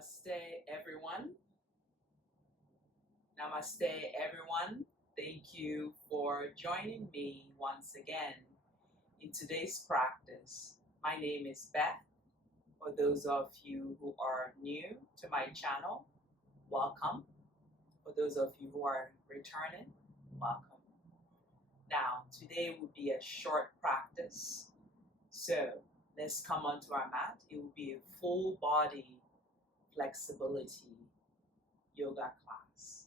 Namaste, everyone. Namaste, everyone. Thank you for joining me once again in today's practice. My name is Beth. For those of you who are new to my channel, welcome. For those of you who are returning, welcome. Now, today will be a short practice. So let's come onto our mat. It will be a full body flexibility yoga class.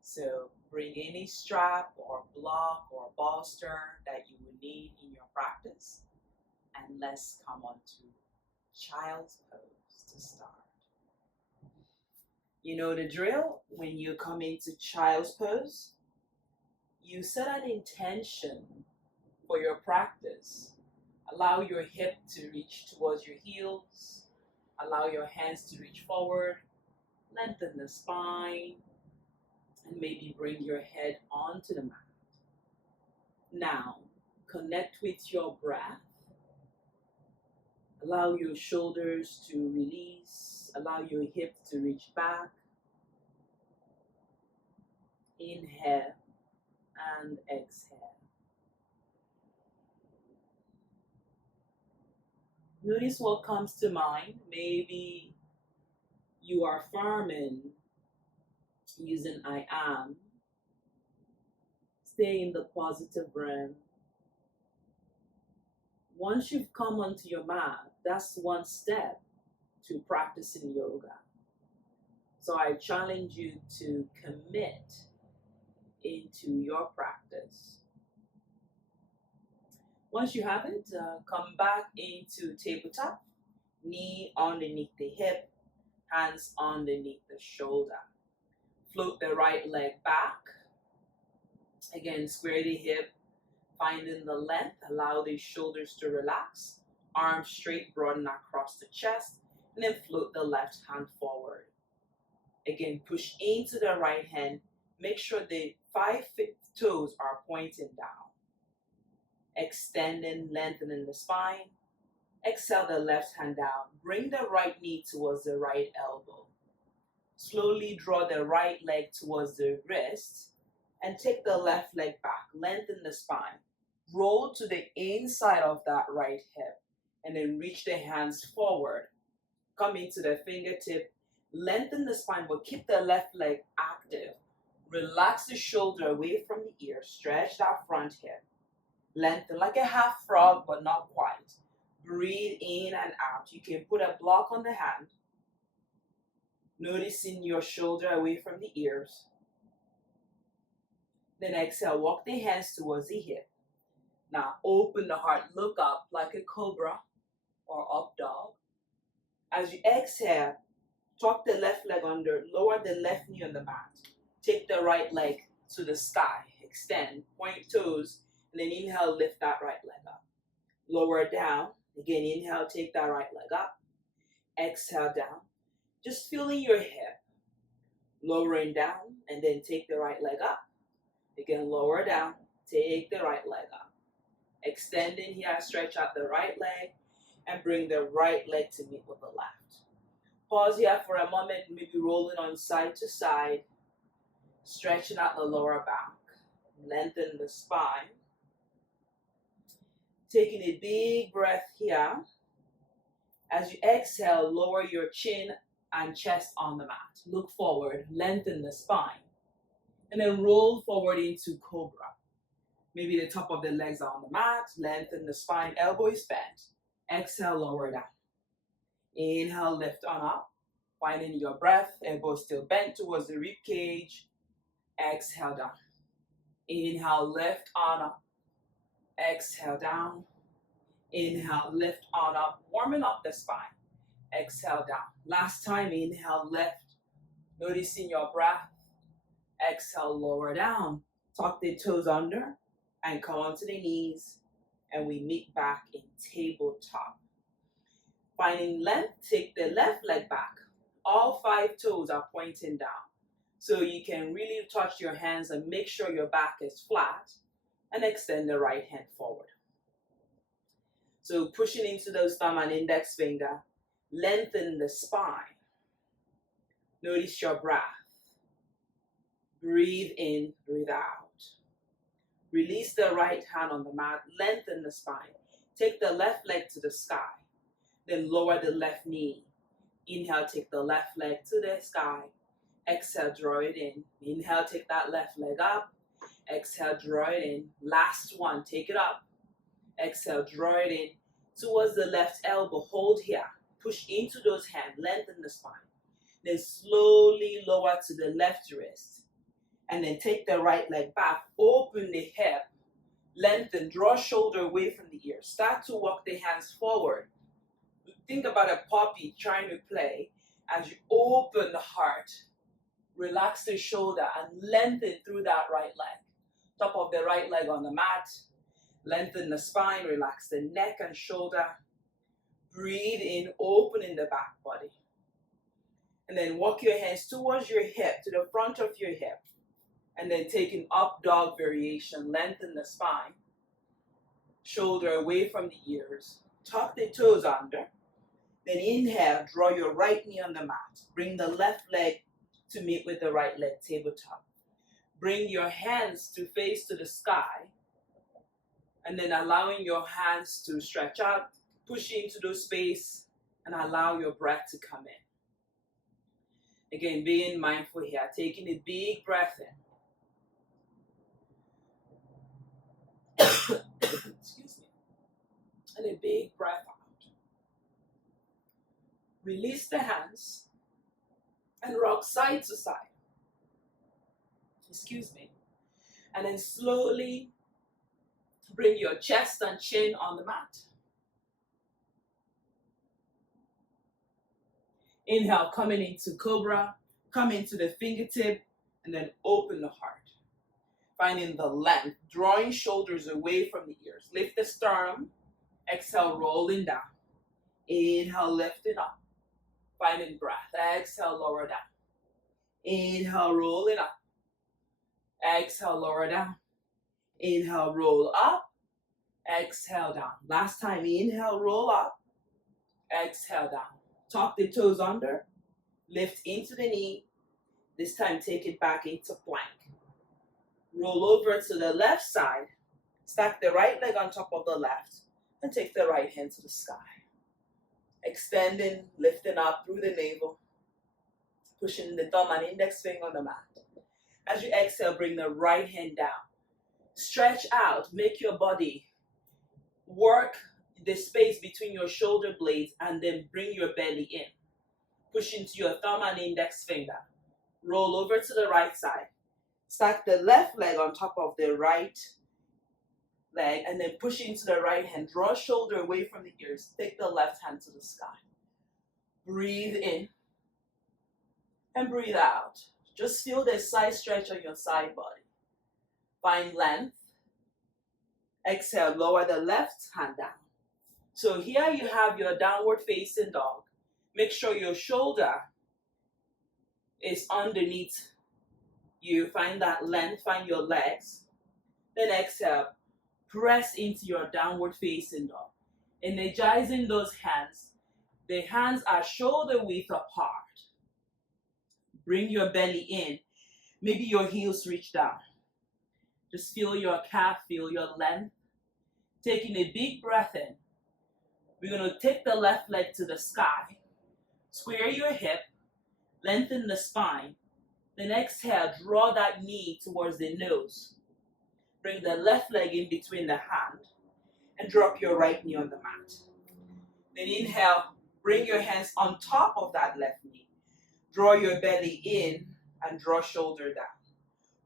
So bring any strap or block or bolster that you will need in your practice, and let's come on to child's pose to start. You know the drill. When you come into child's pose, you set an intention for your practice. Allow your hip to reach towards your heels. Allow your hands to reach forward. Lengthen the spine. And maybe bring your head onto the mat. Now, connect with your breath. Allow your shoulders to release. Allow your hips to reach back. Inhale and exhale. Notice what comes to mind. Maybe you are affirming using I am. Stay in the positive realm. Once you've come onto your mat, that's one step to practicing yoga. So I challenge you to commit into your practice. Once you have it, come back into tabletop, knee underneath the hip, hands underneath the shoulder. Float the right leg back. Again, square the hip, finding the length. Allow the shoulders to relax. Arms straight, broaden across the chest. And then float the left hand forward. Again, push into the right hand. Make sure the 5 toes are pointing down. Extending, lengthening the spine. Exhale the left hand down. Bring the right knee towards the right elbow. Slowly draw the right leg towards the wrist and take the left leg back. Lengthen the spine. Roll to the inside of that right hip and then reach the hands forward. Come into the fingertip. Lengthen the spine but keep the left leg active. Relax the shoulder away from the ear. Stretch that front hip. Lengthen like a half frog but not quite. Breathe in and out. You can put a block on the hand. Noticing your shoulder away from the ears. Then exhale, walk the hands towards the hip. Now open the heart, look up like a cobra or up dog. As you exhale, tuck the left leg under, lower the left knee on the mat. Take the right leg to the sky, extend, point toes, and then inhale, lift that right leg up. Lower down, again inhale, take that right leg up. Exhale down. Just feeling your hip, lowering down, and then take the right leg up. Again, lower down, take the right leg up. Extending here, stretch out the right leg, and bring the right leg to meet with the left. Pause here for a moment, maybe rolling on side to side, stretching out the lower back. Lengthen the spine. Taking a big breath here. As you exhale, lower your chin and chest on the mat. Look forward, lengthen the spine. And then roll forward into cobra. Maybe the top of the legs are on the mat. Lengthen the spine, elbow is bent. Exhale, lower down. Inhale, lift on up. Finding your breath, elbow still bent towards the rib cage. Exhale down. Inhale, lift on up. Exhale down. Inhale, lift on up. Warming up the spine. Exhale down. Last time, inhale, lift. Noticing your breath. Exhale, lower down. Tuck the toes under and come onto the knees. And we meet back in tabletop. Finding length, take the left leg back. All 5 toes are pointing down. So you can really touch your hands and make sure your back is flat. And extend the right hand forward. So pushing into those thumb and index finger. Lengthen the spine. Notice your breath. Breathe in, breathe out. Release the right hand on the mat, lengthen the spine. Take the left leg to the sky, then lower the left knee. Inhale, take the left leg to the sky. Exhale, draw it in. Inhale, take that left leg up. Exhale, draw it in. Last one, take it up. Exhale, draw it in towards the left elbow. Hold here. Push into those hands, lengthen the spine. Then slowly lower to the left wrist. And then take the right leg back. Open the hip. Lengthen. Draw shoulder away from the ear. Start to walk the hands forward. Think about a puppy trying to play. As you open the heart, relax the shoulder and lengthen through that right leg. Top of the right leg on the mat. Lengthen the spine. Relax the neck and shoulder. Breathe in, opening the back body. And then walk your hands towards your hip, to the front of your hip. And then take an up dog variation. Lengthen the spine. Shoulder away from the ears. Tuck the toes under. Then inhale, draw your right knee on the mat. Bring the left leg to meet with the right leg, tabletop. Bring your hands to face to the sky. And then allowing your hands to stretch out. Push into those space and allow your breath to come in. Again, being mindful here. Taking a big breath in. Excuse me. And a big breath out. Release the hands and rock side to side. Excuse me. And then slowly bring your chest and chin on the mat. Inhale, coming into cobra. Come into the fingertip and then open the heart. Finding the length, drawing shoulders away from the ears. Lift the sternum. Exhale, rolling down. Inhale, lifting up. Finding breath. Exhale, lower down. Inhale, rolling up. Exhale, lower down. Inhale, roll up. Exhale, down. Last time, inhale, roll up. Exhale, down. Tuck the toes under. Lift into the knee. This time, take it back into plank. Roll over to the left side. Stack the right leg on top of the left. And take the right hand to the sky. Extending, lifting up through the navel. Pushing the thumb and index finger on the mat. As you exhale, bring the right hand down. Stretch out. Make your body work the space between your shoulder blades and then bring your belly in. Push into your thumb and index finger. Roll over to the right side. Stack the left leg on top of the right leg and then push into the right hand. Draw shoulder away from the ears. Take the left hand to the sky. Breathe in and breathe out. Just feel the side stretch on your side body. Find length. Exhale, lower the left hand down. So here you have your downward facing dog. Make sure your shoulder is underneath you. Find that length, find your legs. Then exhale, press into your downward facing dog. Energizing those hands. The hands are shoulder width apart. Bring your belly in. Maybe your heels reach down. Just feel your calf, feel your length. Taking a big breath in. We're going to take the left leg to the sky. Square your hip. Lengthen the spine. Then exhale, draw that knee towards the nose. Bring the left leg in between the hand. And drop your right knee on the mat. Then inhale, bring your hands on top of that left knee. Draw your belly in and draw shoulder down.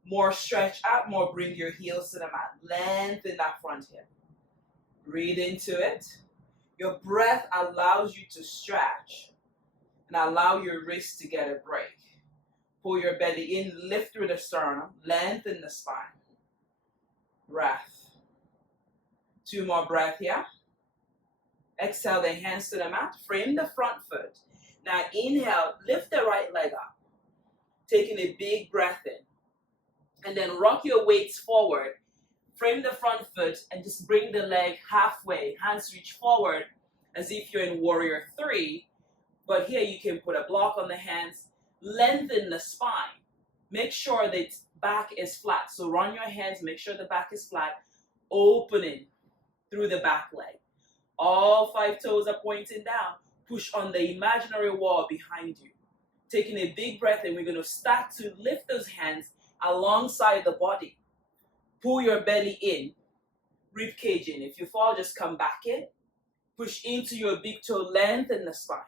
More stretch out, more bring your heels to the mat. Lengthen that front hip. Breathe into it. Your breath allows you to stretch and allow your wrist to get a break. Pull your belly in, lift through the sternum, lengthen the spine. Breath. 2 more breaths here. Exhale the hands to the mat. Frame the front foot. Now inhale, lift the right leg up. Taking a big breath in. And then rock your weights forward. Frame the front foot and just bring the leg halfway. Hands reach forward as if you're in warrior 3. But here you can put a block on the hands. Lengthen the spine. Make sure that back is flat. So run your hands, make sure the back is flat, opening through the back leg. All 5 toes are pointing down. Push on the imaginary wall behind you. Taking a big breath, and we're going to start to lift those hands alongside the body. Pull your belly in, rib cage in. If you fall, just come back in. Push into your big toe, lengthen the spine.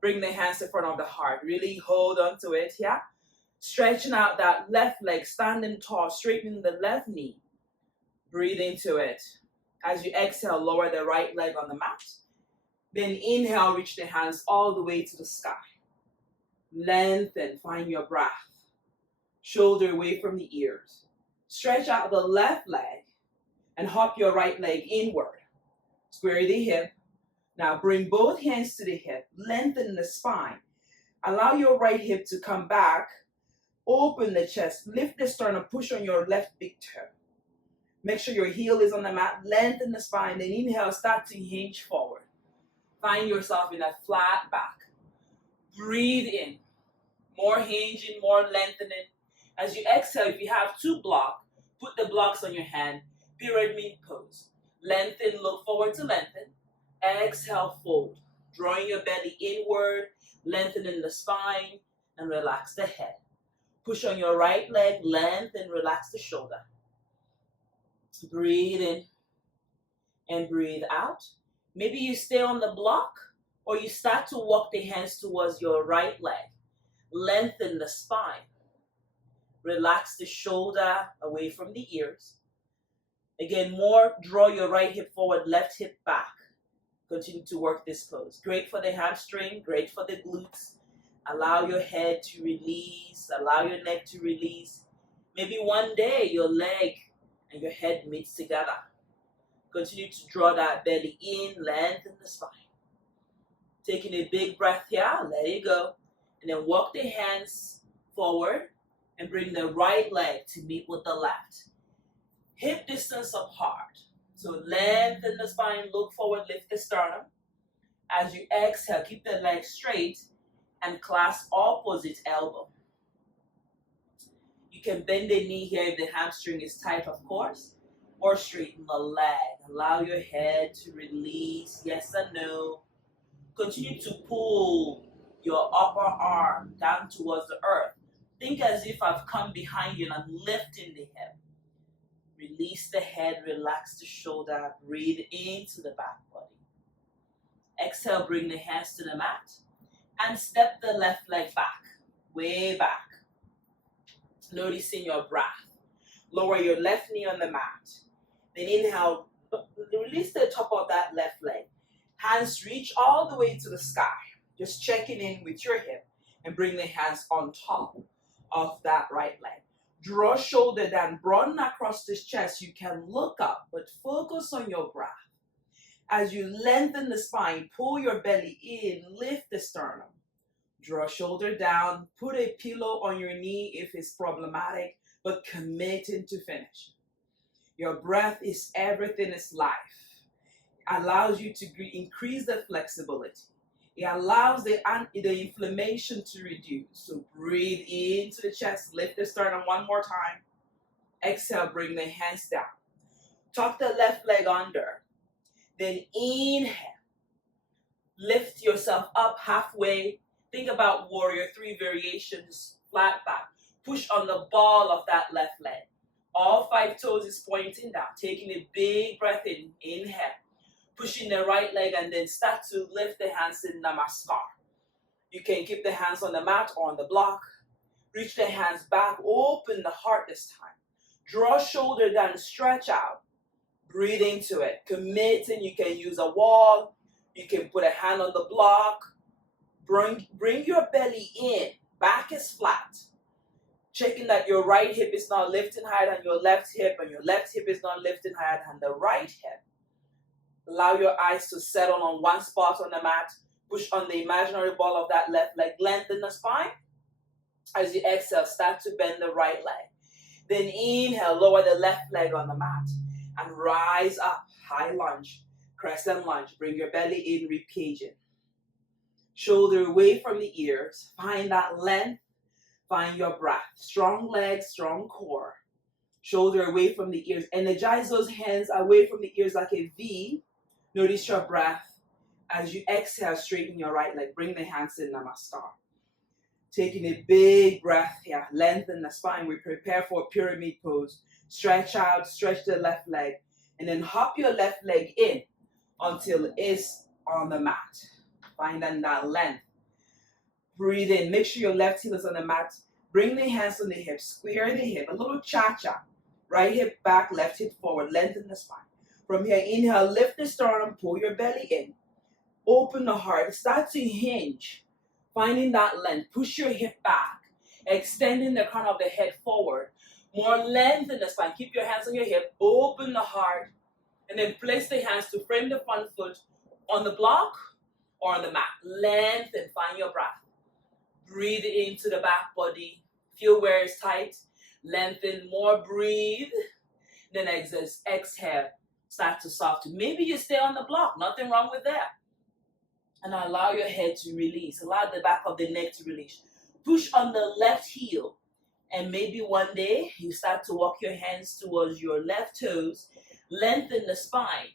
Bring the hands in front of the heart. Really hold on to it, yeah? Stretching out that left leg, standing tall, straightening the left knee. Breathe into it. As you exhale, lower the right leg on the mat. Then inhale, reach the hands all the way to the sky. Lengthen, find your breath. Shoulder away from the ears. Stretch out the left leg and hop your right leg inward. Square the hip. Now bring both hands to the hip. Lengthen the spine. Allow your right hip to come back. Open the chest. Lift the sternum. Push on your left big toe. Make sure your heel is on the mat. Lengthen the spine. Then inhale, start to hinge forward. Find yourself in a flat back. Breathe in. More hinging, more lengthening. As you exhale, if you have 2 blocks, put the blocks on your hand. Pyramid pose. Lengthen, look forward to lengthen. Exhale, fold. Drawing your belly inward, lengthening the spine, and relax the head. Push on your right leg, lengthen, relax the shoulder. Breathe in and breathe out. Maybe you stay on the block, or you start to walk the hands towards your right leg. Lengthen the spine. Relax the shoulder away from the ears. Again, more, draw your right hip forward, left hip back. Continue to work this pose. Great for the hamstring, great for the glutes. Allow your head to release, allow your neck to release. Maybe one day your leg and your head meets together. Continue to draw that belly in, lengthen the spine. Taking a big breath here, let it go. And then walk the hands forward and bring the right leg to meet with the left. Hip distance apart. So lengthen the spine, look forward, lift the sternum. As you exhale, keep the leg straight and clasp opposite elbow. You can bend the knee here if the hamstring is tight, of course, or straighten the leg. Allow your head to release, yes and no. Continue to pull your upper arm down towards the earth. Think as if I've come behind you and I'm lifting the hip. Release the head, relax the shoulder, breathe into the back body. Exhale, bring the hands to the mat and step the left leg back, way back. Noticing your breath. Lower your left knee on the mat. Then inhale, release the top of that left leg. Hands reach all the way to the sky. Just checking in with your hip and bring the hands on top of that right leg. Draw shoulder down, broaden across this chest. You can look up, but focus on your breath. As you lengthen the spine, pull your belly in, lift the sternum. Draw shoulder down, put a pillow on your knee if it's problematic, but committing to finish. Your breath is everything, is life. It allows you to increase the flexibility. It allows the inflammation to reduce. So breathe into the chest, lift the sternum one more time. Exhale, bring the hands down. Tuck the left leg under. Then inhale. Lift yourself up halfway. Think about warrior 3 variations, flat back. Push on the ball of that left leg. All 5 toes is pointing down. Taking a big breath in. Inhale. Pushing the right leg and then start to lift the hands in Namaskar. You can keep the hands on the mat or on the block. Reach the hands back. Open the heart this time. Draw shoulder down. Stretch out. Breathe into it. Committing. You can use a wall. You can put a hand on the block. Bring your belly in. Back is flat. Checking that your right hip is not lifting higher than your left hip and your left hip is not lifting higher than the right hip. Allow your eyes to settle on one spot on the mat. Push on the imaginary ball of that left leg. Lengthen the spine. As you exhale, start to bend the right leg. Then inhale, lower the left leg on the mat. And rise up. High lunge. Crescent lunge. Bring your belly in, rib cage in. Shoulder away from the ears. Find that length. Find your breath. Strong legs, strong core. Shoulder away from the ears. Energize those hands away from the ears like a V. Notice your breath. As you exhale, straighten your right leg. Bring the hands in Namaskar. Taking a big breath here. Lengthen the spine. We prepare for a pyramid pose. Stretch out, stretch the left leg. And then hop your left leg in until it's on the mat. Find that length. Breathe in. Make sure your left heel is on the mat. Bring the hands on the hips. Square the hip. A little cha-cha. Right hip back, left hip forward. Lengthen the spine. From here, inhale, lift the sternum, pull your belly in. Open the heart. Start to hinge. Finding that length. Push your hip back. Extending the crown of the head forward. More length in the spine. Keep your hands on your hip. Open the heart. And then place the hands to frame the front foot on the block or on the mat. Lengthen. Find your breath. Breathe into the back body. Feel where it's tight. Lengthen. More. Breathe. Then exhale. Start to soften. Maybe you stay on the block. Nothing wrong with that. And allow your head to release. Allow the back of the neck to release. Push on the left heel. And maybe one day you start to walk your hands towards your left toes. Lengthen the spine.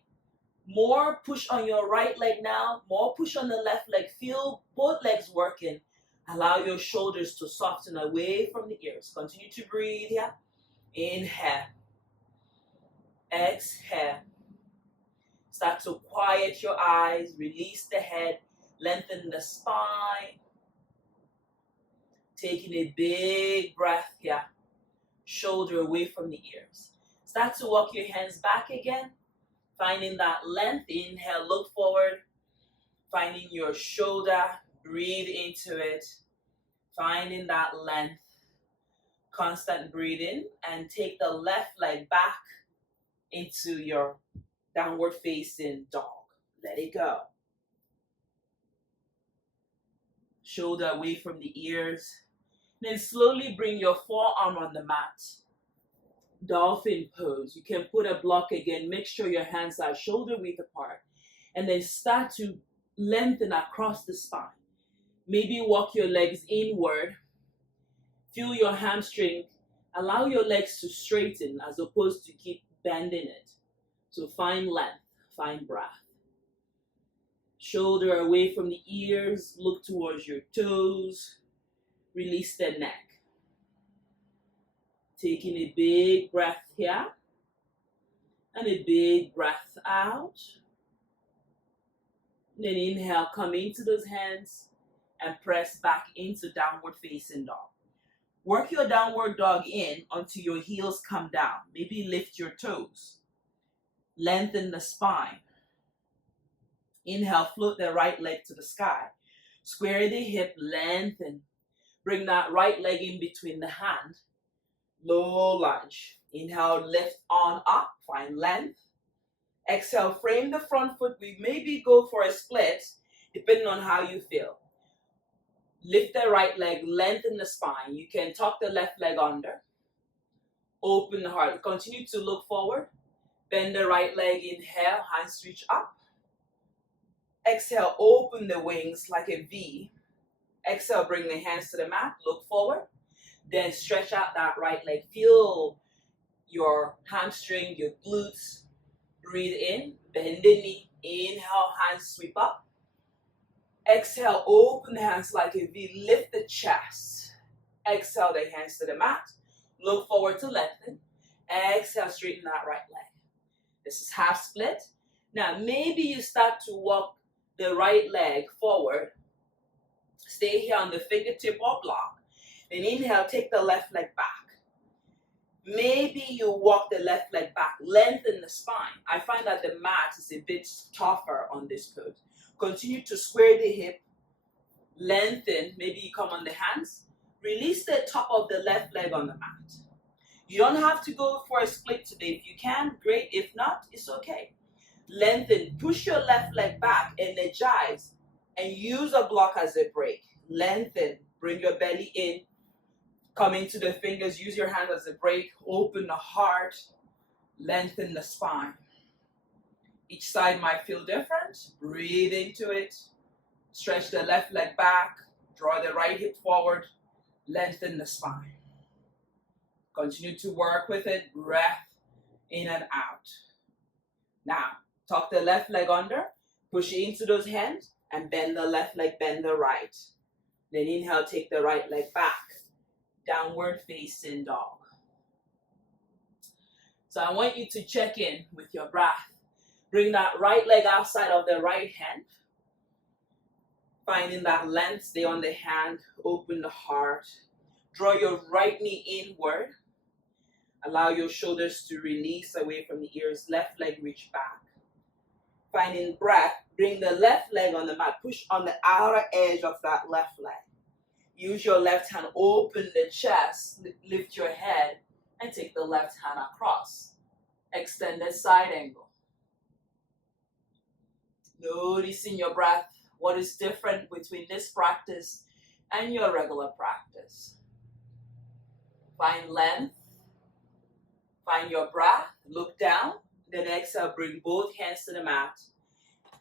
More push on your right leg now. More push on the left leg. Feel both legs working. Allow your shoulders to soften away from the ears. Continue to breathe here. Inhale. Exhale. Start to quiet your eyes. Release the head. Lengthen the spine. Taking a big breath here. Shoulder away from the ears. Start to walk your hands back again. Finding that length. Inhale, look forward. Finding your shoulder. Breathe into it. Finding that length. Constant breathing. And take the left leg back into your downward facing dog. Let it go. Shoulder away from the ears. Then slowly bring your forearm on the mat. Dolphin pose. You can put a block again. Make sure your hands are shoulder width apart. And then start to lengthen across the spine. Maybe walk your legs inward. Feel your hamstring. Allow your legs to straighten as opposed to keep bending it. So find length. Find breath. Shoulder away from the ears. Look towards your toes. Release the neck. Taking a big breath here. And a big breath out. Then inhale, come into those hands and press back into downward facing dog. Work your downward dog in until your heels come down. Maybe lift your toes. Lengthen the spine. Inhale, float the right leg to the sky. Square the hip, lengthen. Bring that right leg in between the hand. Low lunge. Inhale, lift on up. Find length. Exhale, frame the front foot. We maybe go for a split, depending on how you feel. Lift the right leg, lengthen the spine. You can tuck the left leg under. Open the heart. Continue to look forward. Bend the right leg, inhale, hands reach up. Exhale, open the wings like a V. Exhale, bring the hands to the mat, look forward. Then stretch out that right leg. Feel your hamstring, your glutes. Breathe in, bend the knee. Inhale, hands sweep up. Exhale, open the hands like a V. Lift the chest. Exhale, the hands to the mat. Look forward to lengthen. Exhale, straighten that right leg. This is half split. Now, maybe you start to walk the right leg forward. Stay here on the fingertip or block. Then inhale, take the left leg back. Maybe you walk the left leg back, lengthen the spine. I find that the mat is a bit tougher on this pose. Continue to square the hip, lengthen. Maybe you come on the hands. Release the top of the left leg on the mat. You don't have to go for a split today. If you can, great. If not, it's okay. Lengthen. Push your left leg back. Energize. And use a block as a break. Lengthen. Bring your belly in. Come into the fingers. Use your hand as a break. Open the heart. Lengthen the spine. Each side might feel different. Breathe into it. Stretch the left leg back, draw the right hip forward, lengthen the spine. Continue to work with it, breath in and out. Now, tuck the left leg under, push it into those hands, and bend the left leg, bend the right. Then inhale, take the right leg back, downward facing dog. So I want you to check in with your breath. Bring that right leg outside of the right hand. Finding that length, stay on the hand, open the heart. Draw your right knee inward. Allow your shoulders to release away from the ears. Left leg reach back. Finding breath, bring the left leg on the mat. Push on the outer edge of that left leg. Use your left hand, open the chest, lift your head, and take the left hand across. Extended side angle. Noticing your breath, what is different between this practice and your regular practice. Find length, find your breath, look down, then exhale, bring both hands to the mat.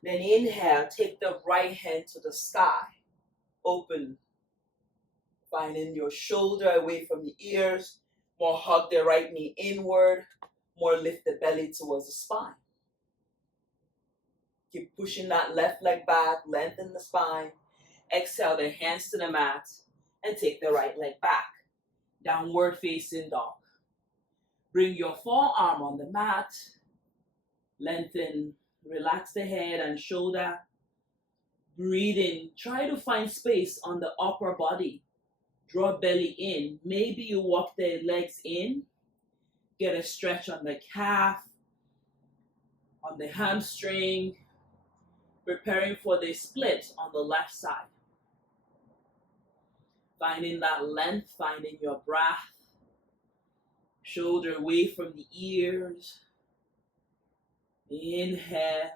Then inhale, take the right hand to the sky, open. Finding your shoulder away from the ears, more hug the right knee inward, more lift the belly towards the spine. Keep pushing that left leg back, lengthen the spine. Exhale, the hands to the mat, and take the right leg back. Downward facing dog. Bring your forearm on the mat. Lengthen, relax the head and shoulder. Breathe in. Try to find space on the upper body. Draw belly in. Maybe you walk the legs in. Get a stretch on the calf, on the hamstring. Preparing for the split on the left side. Finding that length, finding your breath. Shoulder away from the ears. Inhale.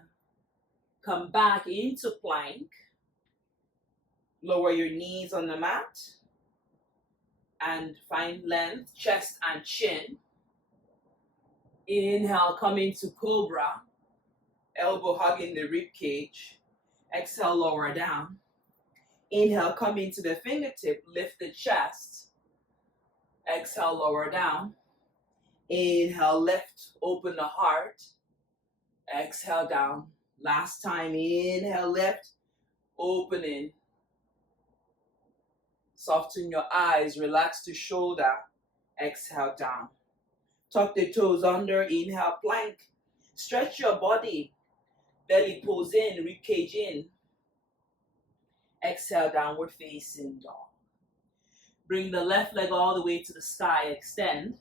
Come back into plank. Lower your knees on the mat. And find length, chest and chin. Inhale, come into cobra. Elbow hugging the rib cage. Exhale, lower down. Inhale, come into the fingertip, lift the chest. Exhale, lower down. Inhale, lift, open the heart. Exhale, down. Last time, inhale, lift, opening. Soften your eyes, relax the shoulder. Exhale, down. Tuck the toes under, inhale, plank. Stretch your body. Belly pulls in, rib cage in. Exhale, downward facing dog. Bring the left leg all the way to the sky, extend.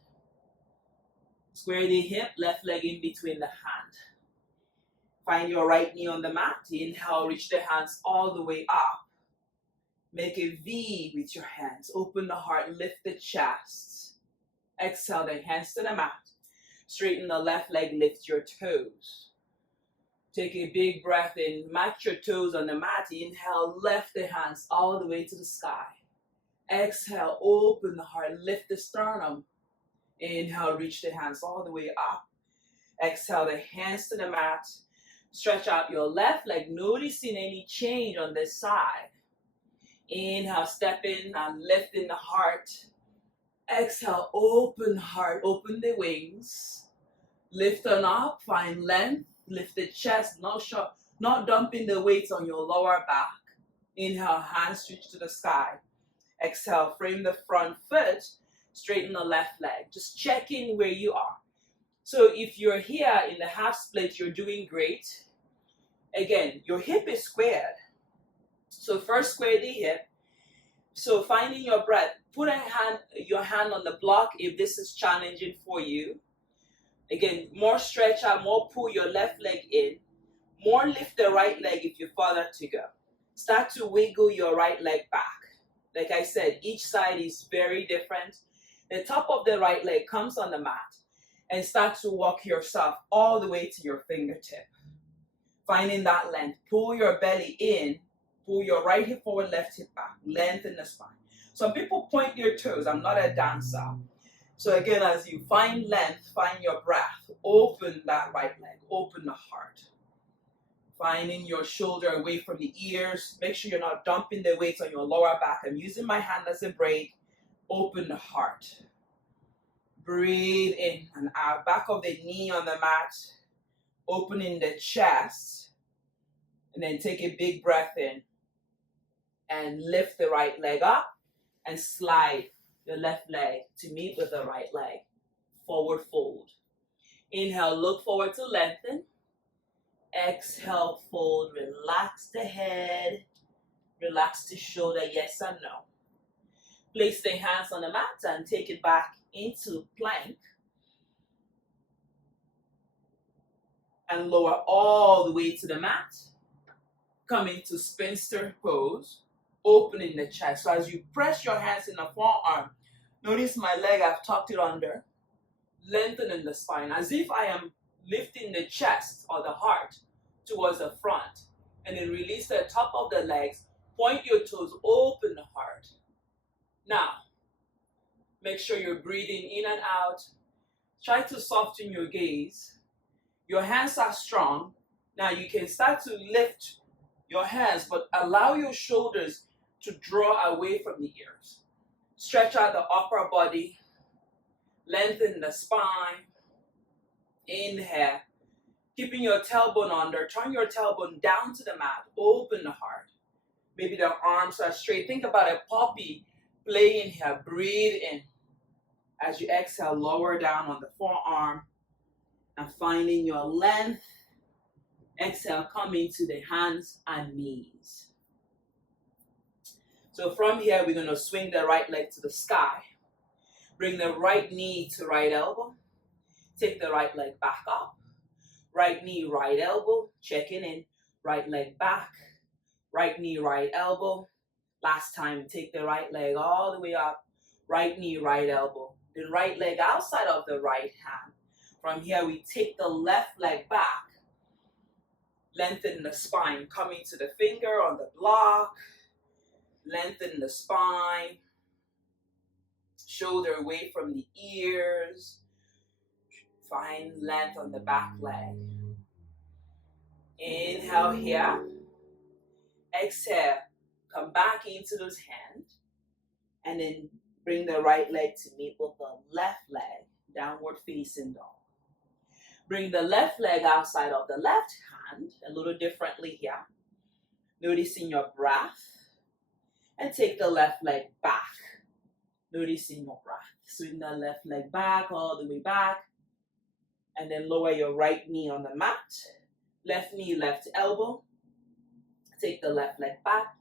Square the hip, left leg in between the hand. Find your right knee on the mat. Inhale, reach the hands all the way up. Make a V with your hands. Open the heart, lift the chest. Exhale, the hands to the mat. Straighten the left leg, lift your toes. Take a big breath in, match your toes on the mat. Inhale, lift the hands all the way to the sky. Exhale, open the heart, lift the sternum. Inhale, reach the hands all the way up. Exhale, the hands to the mat. Stretch out your left leg, noticing any change on this side. Inhale, step in and lift in the heart. Exhale, open heart, open the wings. Lift on up, find length. Lift the chest, not dumping the weight on your lower back. Inhale, hands reach to the sky. Exhale, frame the front foot, straighten the left leg. Just check in where you are. So if you're here in the half split, you're doing great. Again, your hip is squared. So first square the hip. So finding your breath, put your hand on the block if this is challenging for you. Again, more stretch out, more pull your left leg in. More lift the right leg if you're further to go. Start to wiggle your right leg back. Like I said, each side is very different. The top of the right leg comes on the mat and start to walk yourself all the way to your fingertip. Finding that length. Pull your belly in. Pull your right hip forward, left hip back. Lengthen the spine. Some people point their toes. I'm not a dancer. So again, as you find length, find your breath. Open that right leg. Open the heart. Finding your shoulder away from the ears. Make sure you're not dumping the weight on your lower back. I'm using my hand as a brake. Open the heart. Breathe in and out. Back of the knee on the mat. Opening the chest. And then take a big breath in. And lift the right leg up. And slide the left leg to meet with the right leg. Forward fold. Inhale, look forward to lengthen. Exhale, fold, relax the head, relax the shoulder, yes and no. Place the hands on the mat and take it back into plank. And lower all the way to the mat. Come into spinster pose, opening the chest. So as you press your hands in the forearm, notice my leg, I've tucked it under, lengthening the spine, as if I am lifting the chest or the heart towards the front, and then release the top of the legs, point your toes, open the heart. Now, make sure you're breathing in and out. Try to soften your gaze. Your hands are strong. Now you can start to lift your hands, but allow your shoulders to draw away from the ears. Stretch out the upper body, lengthen the spine. Inhale, keeping your tailbone under, turn your tailbone down to the mat, open the heart. Maybe the arms are straight. Think about a puppy playing here. Breathe in. As you exhale, lower down on the forearm and finding your length. Exhale, come into the hands and knees. So from here, we're going to swing the right leg to the sky. Bring the right knee to right elbow. Take the right leg back up. Right knee, right elbow. Checking in. Right leg back. Right knee, right elbow. Last time, take the right leg all the way up. Right knee, right elbow. The right leg outside of the right hand. From here, we take the left leg back. Lengthen the spine. Coming to the finger on the block. Lengthen the spine. Shoulder away from the ears. Find length on the back leg. Inhale here. Exhale. Come back into those hands. And then bring the right leg to meet with the left leg. Downward facing dog. Bring the left leg outside of the left hand. A little differently here. Noticing your breath. And take the left leg back. Noticing your breath. Swing the left leg back, all the way back. And then lower your right knee on the mat. Left knee, left elbow. Take the left leg back.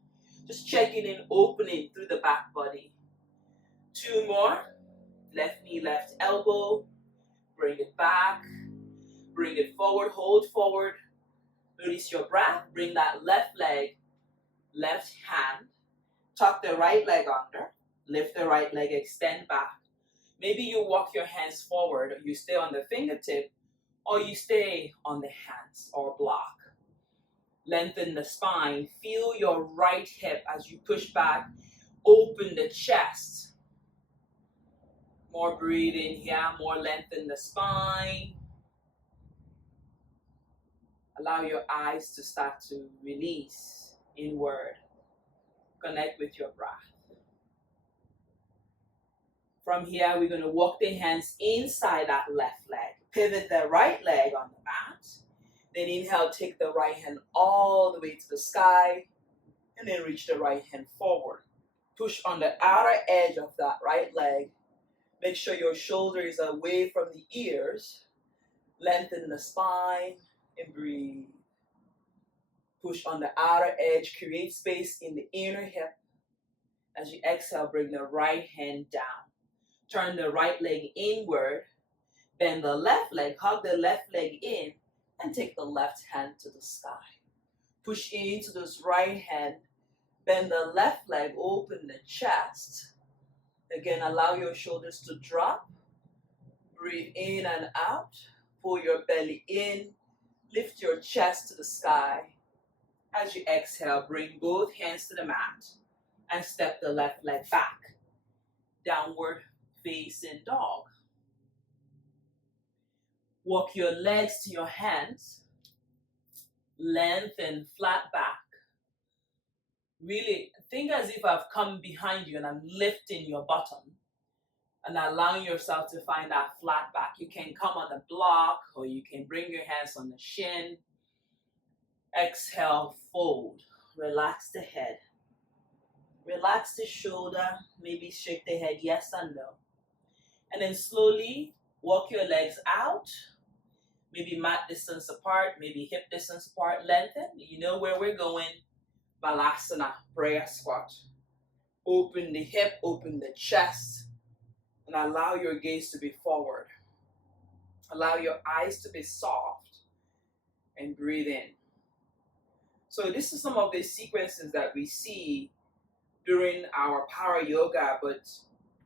Just checking in, opening through the back body. 2 more. Left knee, left elbow. Bring it back. Bring it forward, hold forward. Notice your breath. Bring that left leg, left hand. Tuck the right leg under. Lift the right leg, extend back. Maybe you walk your hands forward, or you stay on the fingertip, or you stay on the hands or block. Lengthen the spine. Feel your right hip as you push back. Open the chest. More breathing here, more lengthen the spine. Allow your eyes to start to release inward. Connect with your breath. From here, we're going to walk the hands inside that left leg. Pivot the right leg on the mat. Then inhale, take the right hand all the way to the sky. And then reach the right hand forward. Push on the outer edge of that right leg. Make sure your shoulder is away from the ears. Lengthen the spine and breathe. Push on the outer edge. Create space in the inner hip. As you exhale, bring the right hand down. Turn the right leg inward. Bend the left leg. Hug the left leg in. And take the left hand to the sky. Push into this right hand. Bend the left leg. Open the chest. Again, allow your shoulders to drop. Breathe in and out. Pull your belly in. Lift your chest to the sky. As you exhale, bring both hands to the mat. And step the left leg back. Downward facing dog. Walk your legs to your hands. Lengthen, flat back. Really think as if I've come behind you and I'm lifting your bottom and allowing yourself to find that flat back. You can come on the block or you can bring your hands on the shin. Exhale, fold. Relax the head. Relax the shoulder. Maybe shake the head yes and no. And then slowly walk your legs out. Maybe mat distance apart, maybe hip distance apart. Lengthen. You know where we're going. Balasana, prayer squat. Open the hip, open the chest, and allow your gaze to be forward. Allow your eyes to be soft, and breathe in. So this is some of the sequences that we see during our power yoga, but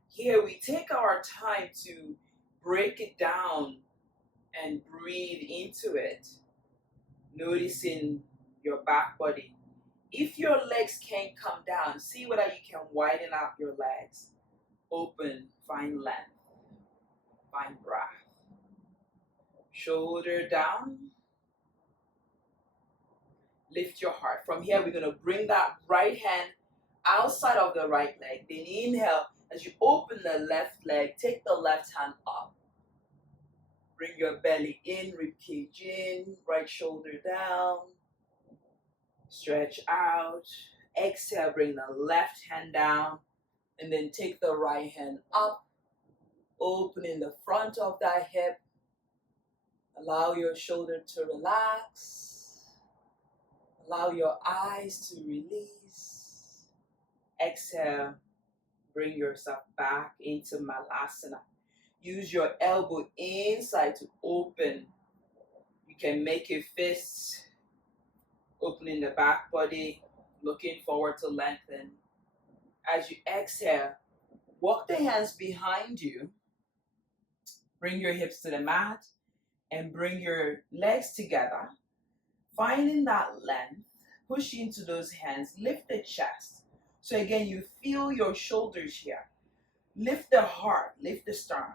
here we take our time to break it down and breathe into it, noticing your back body. If your legs can't come down, see whether you can widen out your legs. Open, find length, find breath. Shoulder down. Lift your heart. From here, we're going to bring that right hand outside of the right leg. Then inhale. As you open the left leg, take the left hand up. Bring your belly in, ribcage in, right shoulder down. Stretch out. Exhale, bring the left hand down. And then take the right hand up. Opening the front of that hip. Allow your shoulder to relax. Allow your eyes to release. Exhale. Bring yourself back into Malasana. Use your elbow inside to open. You can make a fist. Opening the back body. Looking forward to lengthen. As you exhale, walk the hands behind you. Bring your hips to the mat. And bring your legs together. Finding that length. Push into those hands. Lift the chest. So again, you feel your shoulders here. Lift the heart. Lift the sternum.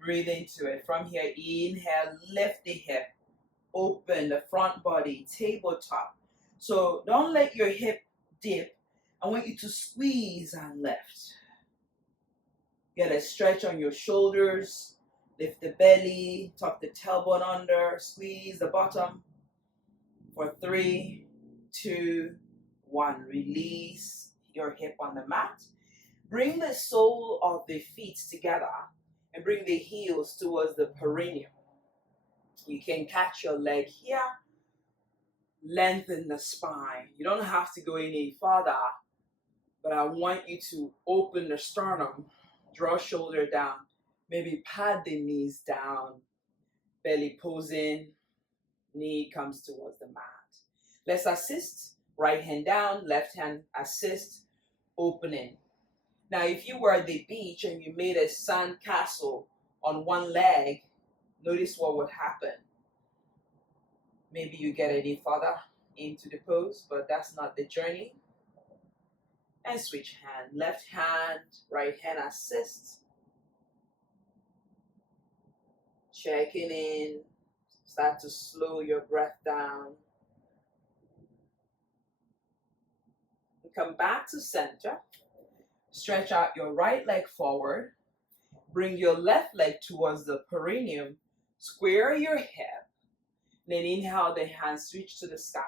Breathe into it. From here, inhale. Lift the hip. Open the front body. Tabletop. So don't let your hip dip. I want you to squeeze and lift. Get a stretch on your shoulders. Lift the belly, tuck the tailbone under, squeeze the bottom. For 3, 2, 1. Release your hip on the mat. Bring the sole of the feet together and bring the heels towards the perineum. You can catch your leg here. Lengthen the spine. You don't have to go any further, but I want you to open the sternum, draw shoulder down. Maybe pad the knees down, belly posing, knee comes towards the mat. Let's assist, right hand down, left hand assist, opening. Now if you were at the beach and you made a sand castle on one leg, notice what would happen. Maybe you get any further into the pose, but that's not the journey. And switch hand, left hand, right hand assist. Checking in, start to slow your breath down. And come back to center. Stretch out your right leg forward. Bring your left leg towards the perineum. Square your hip. Then inhale, the hands reach to the sky.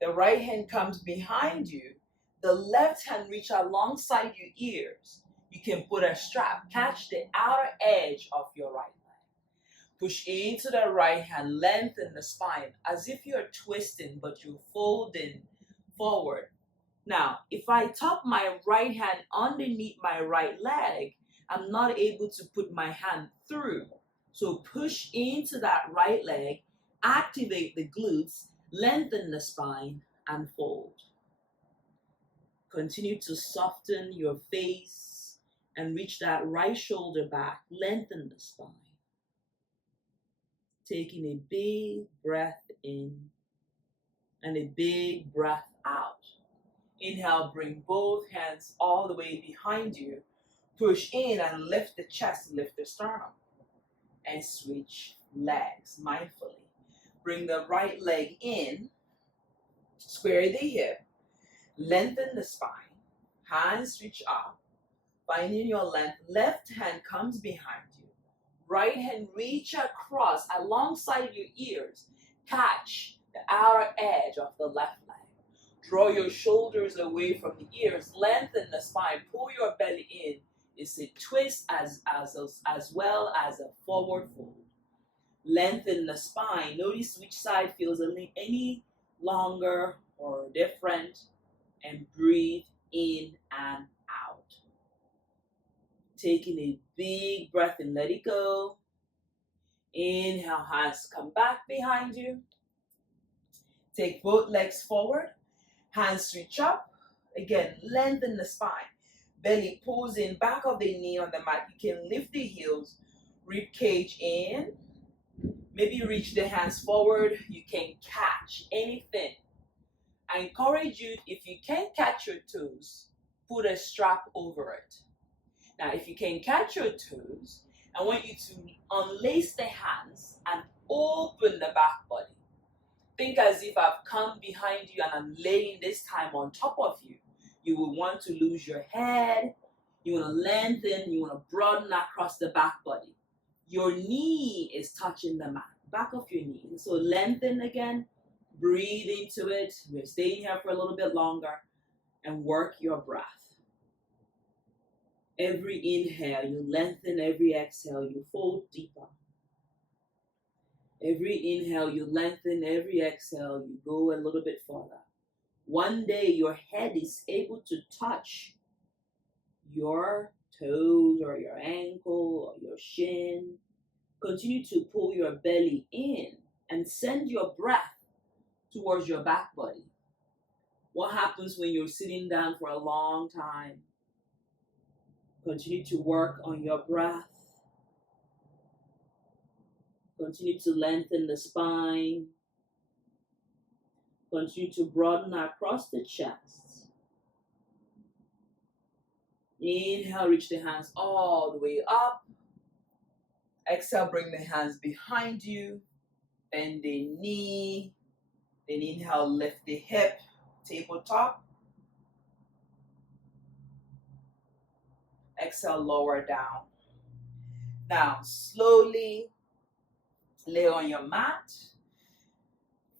The right hand comes behind you. The left hand reach alongside your ears. You can put a strap, catch the outer edge of your right leg. Push into the right hand, lengthen the spine as if you're twisting, but you're folding forward. Now, if I tuck my right hand underneath my right leg, I'm not able to put my hand through. So push into that right leg, activate the glutes, lengthen the spine, and fold. Continue to soften your face and reach that right shoulder back, lengthen the spine. Taking a big breath in and a big breath out. Inhale, bring both hands all the way behind you. Push in and lift the chest, lift the sternum. And switch legs mindfully. Bring the right leg in, square the hip, lengthen the spine, hands reach up, finding your length. Left hand comes behind you. Right hand reach across alongside your ears. Catch the outer edge of the left leg. Draw your shoulders away from the ears. Lengthen the spine. Pull your belly in. It's a twist as well as a forward fold. Lengthen the spine. Notice which side feels any longer or different. And breathe in and out. Taking a big breath and let it go. Inhale, hands come back behind you. Take both legs forward. Hands reach up. Again, lengthen the spine. Belly pulls in, back of the knee on the mat. You can lift the heels, rib cage in. Maybe reach the hands forward. You can catch anything. I encourage you, if you can't catch your toes, put a strap over it. Now, if you can catch your toes, I want you to unlace the hands and open the back body. Think as if I've come behind you and I'm laying this time on top of you. You will want to lose your head. You want to lengthen. You want to broaden across the back body. Your knee is touching the mat, back of your knee. So lengthen again. Breathe into it. We're staying here for a little bit longer and work your breath. Every inhale, you lengthen. Every exhale, you fold deeper. Every inhale, you lengthen. Every exhale, you go a little bit further. One day, your head is able to touch your toes or your ankle or your shin. Continue to pull your belly in and send your breath towards your back body. What happens when you're sitting down for a long time? Continue to work on your breath. Continue to lengthen the spine. Continue to broaden across the chest. Inhale, reach the hands all the way up. Exhale, bring the hands behind you. Bend the knee. Then inhale, lift the hip, tabletop. Exhale, lower down. Now, slowly lay on your mat.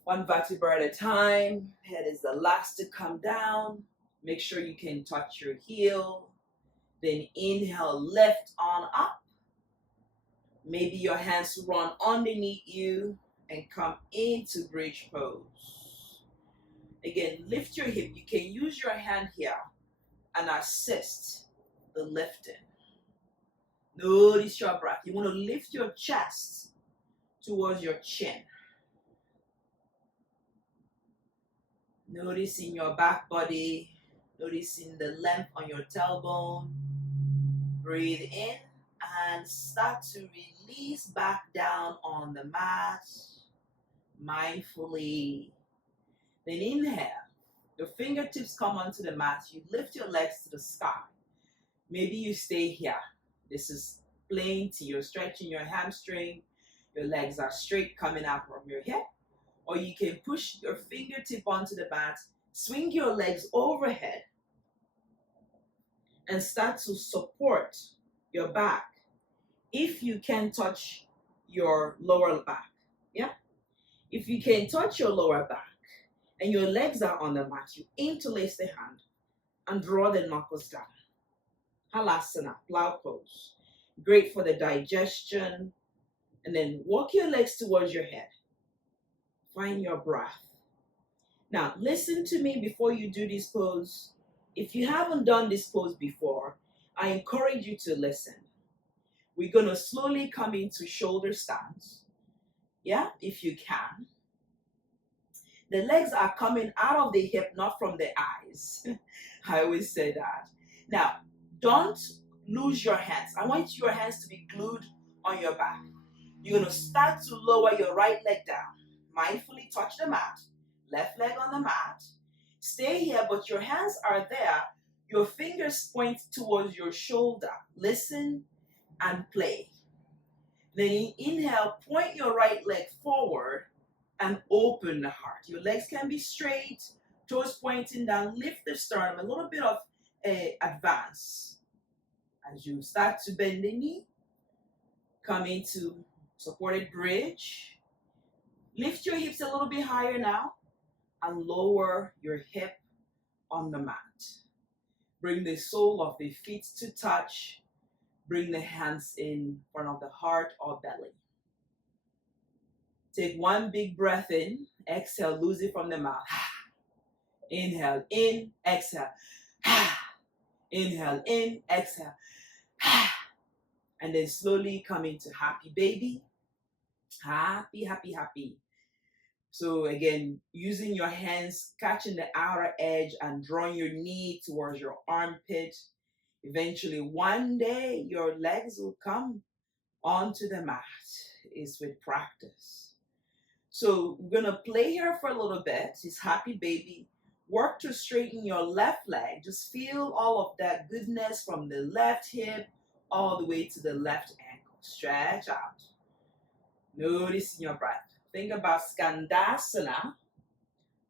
One vertebra at a time. Head is the last to come down. Make sure you can touch your heel. Then inhale, lift on up. Maybe your hands run underneath you and come into bridge pose. Again, lift your hip. You can use your hand here and assist the lifting. Notice your breath. You want to lift your chest towards your chin. Noticing your back body. Noticing the length on your tailbone. Breathe in and start to release back down on the mat mindfully. Then inhale. Your fingertips come onto the mat. You lift your legs to the sky. Maybe you stay here. This is plenty. You're stretching your hamstring. Your legs are straight coming out from your hip. Or you can push your fingertip onto the mat. Swing your legs overhead. And start to support your back. If you can touch your lower back. Yeah? If you can touch your lower back and your legs are on the mat, you interlace the hand and draw the knuckles down. Halasana, plow pose. Great for the digestion. And then walk your legs towards your head. Find your breath. Now, listen to me before you do this pose. If you haven't done this pose before, I encourage you to listen. We're going to slowly come into shoulder stance. Yeah, if you can. The legs are coming out of the hip, not from the eyes. I always say that. Now, don't lose your hands. I want your hands to be glued on your back. You're going to start to lower your right leg down. Mindfully touch the mat. Left leg on the mat. Stay here, but your hands are there. Your fingers point towards your shoulder. Listen and play. Then inhale, point your right leg forward and open the heart. Your legs can be straight, toes pointing down, lift the sternum, a little bit of advance. As you start to bend the knee, come into supported bridge. Lift your hips a little bit higher now and lower your hip on the mat. Bring the sole of the feet to touch. Bring the hands in front of the heart or belly. Take one big breath in. Exhale, lose it from the mouth. Inhale, in, exhale. Inhale, in, exhale. And then slowly come into happy baby. Happy, happy, happy. So again, using your hands, catching the outer edge and drawing your knee towards your armpit. Eventually, one day, your legs will come onto the mat. It's with practice. So we're going to play here for a little bit. It's happy baby. Work to straighten your left leg. Just feel all of that goodness from the left hip all the way to the left ankle. Stretch out. Notice your breath. Think about Skandasana,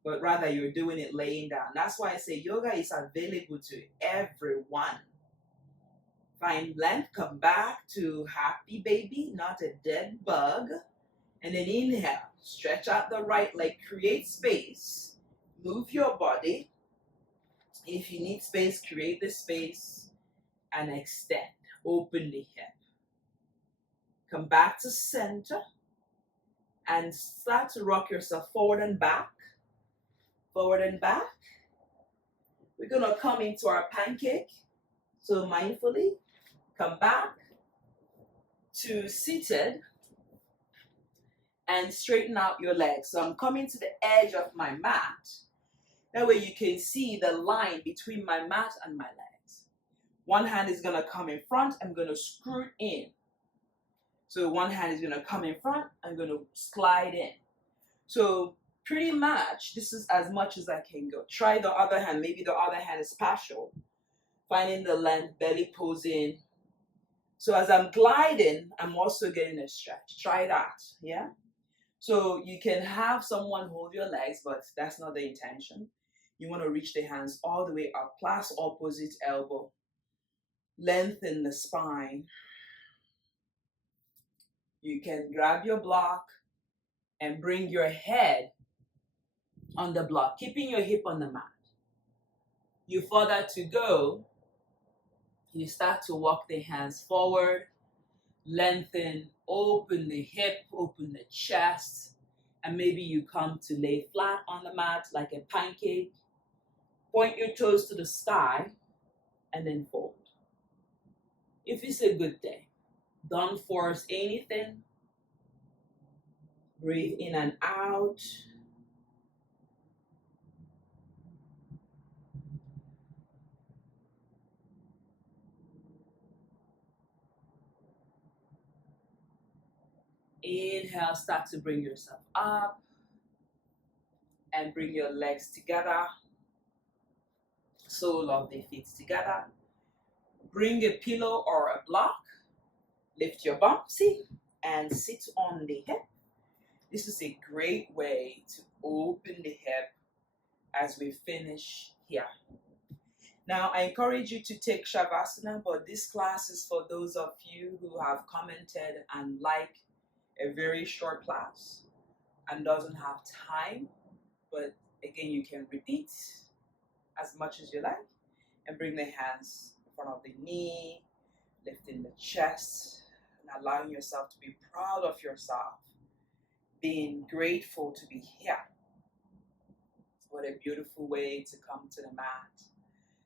but rather you're doing it laying down. That's why I say yoga is available to everyone. Find length, come back to happy baby, not a dead bug. And then inhale, stretch out the right leg, create space, move your body. If you need space, create the space and extend, open the hip. Come back to center and start to rock yourself forward and back. Forward and back. We're gonna come into our pancake. So mindfully, come back to seated and straighten out your legs. So I'm coming to the edge of my mat. That way you can see the line between my mat and my legs. One hand is gonna come in front, I'm gonna screw in. So one hand is gonna come in front, I'm gonna slide in. So pretty much, this is as much as I can go. Try the other hand, maybe the other hand is partial. Finding the length, belly posing. So as I'm gliding, I'm also getting a stretch. Try that, yeah? So you can have someone hold your legs, but that's not the intention. You want to reach the hands all the way up, clasp opposite elbow. Lengthen the spine. You can grab your block and bring your head on the block, keeping your hip on the mat. You further to go, you start to walk the hands forward, lengthen, open the hip, open the chest, and maybe you come to lay flat on the mat like a pancake. Point your toes to the sky and then fold. If it's a good day, don't force anything. Breathe in and out. Inhale, start to bring yourself up and bring your legs together. Sole of the feet together. Bring a pillow or a block. Lift your bum, see, and sit on the hip. This is a great way to open the hip as we finish here. Now, I encourage you to take Shavasana, but this class is for those of you who have commented and like a very short class and doesn't have time. But again, you can repeat as much as you like and bring the hands in front of the knee, lifting the chest and allowing yourself to be proud of yourself, being grateful to be here. What a beautiful way to come to the mat.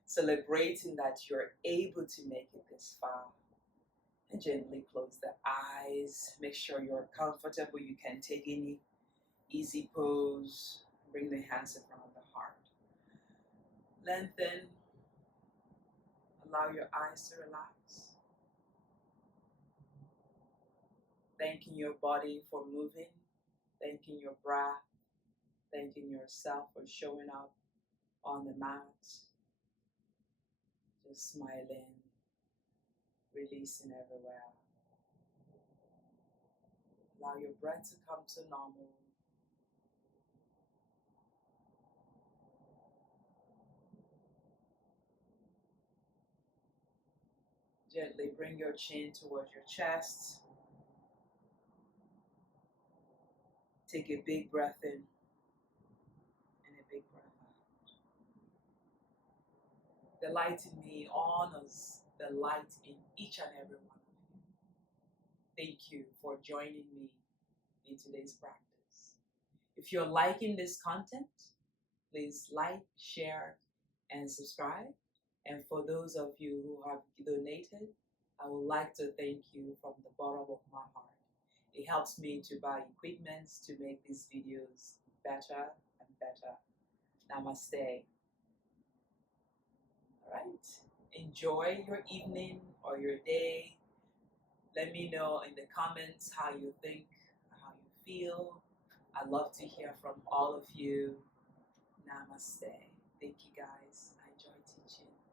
Celebrating that you're able to make it this far. And gently close the eyes. Make sure you're comfortable. You can take any easy pose. Bring the hands in front of the heart. Lengthen. Allow your eyes to relax. Thanking your body for moving. Thanking your breath. Thanking yourself for showing up on the mat. Just smiling, releasing everywhere. Allow your breath to come to normal. Gently bring your chin towards your chest. Take a big breath in and a big breath out. The light in me honors the light in each and every one of you. Thank you for joining me in today's practice. If you're liking this content, please like, share, and subscribe. And for those of you who have donated, I would like to thank you from the bottom of my heart. It helps me to buy equipment to make these videos better and better. Namaste. All right. Enjoy your evening or your day. Let me know in the comments how you think, how you feel. I'd love to hear from all of you. Namaste. Thank you guys. I enjoy teaching.